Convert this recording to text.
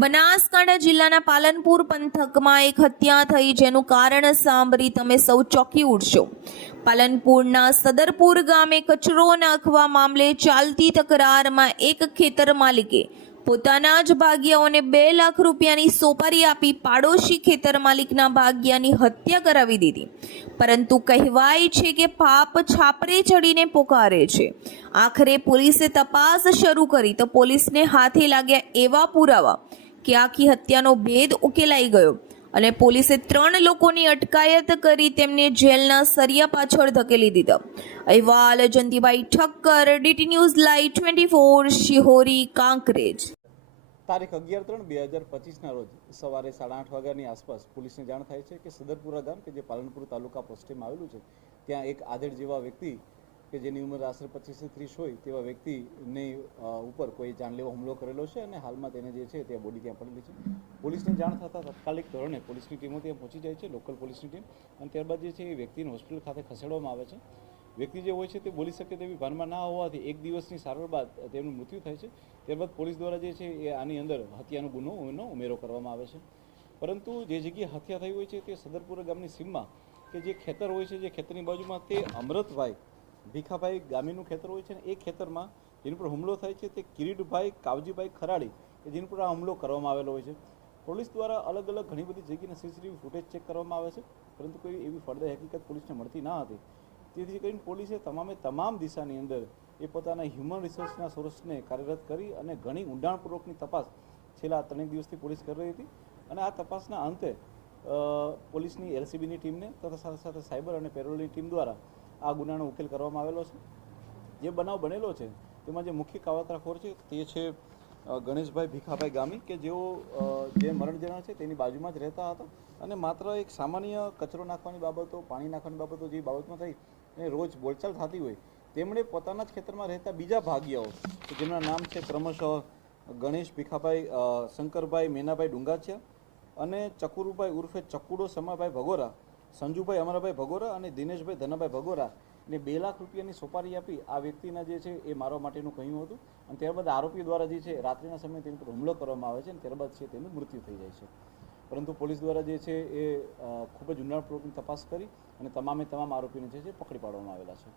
બનાસકાંઠા જિલ્લાના પાલનપુર પંથકમાં એક હત્યા થઈ, જેનું કારણ સાંભળી તમે સૌ ચોંકી ઉઠશો। પાલનપુરના સદરપુર ગામે કચરો નાખવા મામલે ચાલતી તકરારમાં એક ખેતર માલિકે પોતાના જ ભાગિયાઓને 2 લાખ રૂપિયાની સોપારી આપી પાડોશી ખેતર માલિકના ભાગિયાની હત્યા કરાવી દીધી। પરંતુ કહેવાય છે કે પાપ છાપરે ચડીને પોકારે છે। આખરે પોલીસે તપાસ શરૂ કરી તો પોલીસને હાથે લાગ્યા એવા પુરાવા કે આખી હત્યાનો ભેદ ઉકેલાઈ ગયો અને પોલીસે 3 લોકોની અટકાયત કરી તેમને જેલના સળિયા પાછળ ધકેલી દીધા। અહેવાલ Jayantibhai Thakkar, DT news live 24, Shihori, Kankrej. તારીખ 11/3/2025 રોજ સવારે 8:30 વાગ્યાની આસપાસ પોલીસને જાણ થાય છે કે સદરપુરા ગામ કે જે પાલનપુર તાલુકા પોસ્ટેમાં આવેલું છે, ત્યાં એક આધેડ જેવા વ્યક્તિ કે જેની ઉંમર આશરે 25 થી 30 હોય તેવા વ્યક્તિની ઉપર કોઈ જાનલેવા હુમલો કરેલો છે અને હાલમાં તેને જે છે તે બોડી ત્યાં પડેલી છે। પોલીસને જાણ થતાં તાત્કાલિક ધોરણે પોલીસની ટીમો ત્યાં પહોંચી જાય છે, લોકલ પોલીસની ટીમ, અને ત્યારબાદ જે છે એ વ્યક્તિને હોસ્પિટલ ખાતે ખસેડવામાં આવે છે। વ્યક્તિ જે હોય છે તે બોલી શકે તેવી ભાનમાં ના હોવાથી 1 દિવસની સારવાર બાદ તેમનું મૃત્યુ થાય છે। ત્યારબાદ પોલીસ દ્વારા જે છે એ આની અંદર હત્યાનો ગુનો ઉમેરો કરવામાં આવે છે। પરંતુ જે જગ્યાએ હત્યા થઈ હોય છે તે સદરપુરા ગામની સીમમાં કે જે ખેતર હોય છે, જે ખેતરની બાજુમાં તે અમૃતભાઈ ભીખાભાઈ ગામીનું ખેતર હોય છે ને એ ખેતરમાં જેની પર હુમલો થાય છે તે કિરીટભાઈ કાવજીભાઈ ખરાડી કે જેની પર આ હુમલો કરવામાં આવેલો હોય છે। પોલીસ દ્વારા અલગ અલગ ઘણી બધી જગ્યાના સીસીટીવી ફૂટેજ ચેક કરવામાં આવે છે, પરંતુ કોઈ એવી ફળદાયી હકીકત પોલીસને મળતી ના હતી। તેથી કરીને પોલીસે તમામ દિશાની અંદર એ પોતાના હ્યુમન રિસોર્સના સોર્સને કાર્યરત કરી અને ઘણી ઊંડાણપૂર્વકની તપાસ છેલ્લા 3 દિવસથી પોલીસ કરી રહી હતી। અને આ તપાસના અંતે પોલીસની એલસીબીની ટીમને તથા સાથે સાથે સાયબર અને પેરોલની ટીમ દ્વારા આ ગુનાનો ઉકેલ કરવામાં આવેલો છે। જે બનાવ બનેલો છે તેમાં જે મુખ્ય કાવતરાખોર છે તે છે ગણેશભાઈ ભીખાભાઈ ગામી કે જેઓ જે મરણ જનાર છે તેની બાજુમાં જ રહેતા હતા અને માત્ર એક સામાન્ય કચરો નાખવાની બાબતો, પાણી નાખવાની બાબતો જે બાબતમાં થઈ અને રોજ બોલચાલ થતી હોય, તેમણે પોતાના જ ખેતરમાં રહેતા બીજા ભાગીયાઓ કે જેમના નામ છે ક્રમશઃ ગણેશ ભીખાભાઈ શંકરભાઈ મેનાભાઈ ડુંગાચિયા અને ચકુરુભાઈ ઉર્ફે ચકુડો સમાભાઈ ભગોરા, સંજુભાઈ અમરાભાઈ ભગોરા અને દિનેશભાઈ ધનાભાઈ ભગોરા ને 2 લાખ રૂપિયાની સોપારી આપી આ વ્યક્તિના જે છે એ મારવા માટેનું કહ્યું હતું। અને ત્યારબાદ આરોપી દ્વારા જે છે રાત્રિના સમયે તેની પર હુમલો કરવામાં આવે છે અને ત્યારબાદ છે તેનું મૃત્યુ થઈ જાય છે। પરંતુ પોલીસ દ્વારા જે છે એ ખૂબ જ ઊંડાણપૂર્વકની તપાસ કરી અને તમામ આરોપીને જે છે પકડી પાડવામાં આવેલા છે।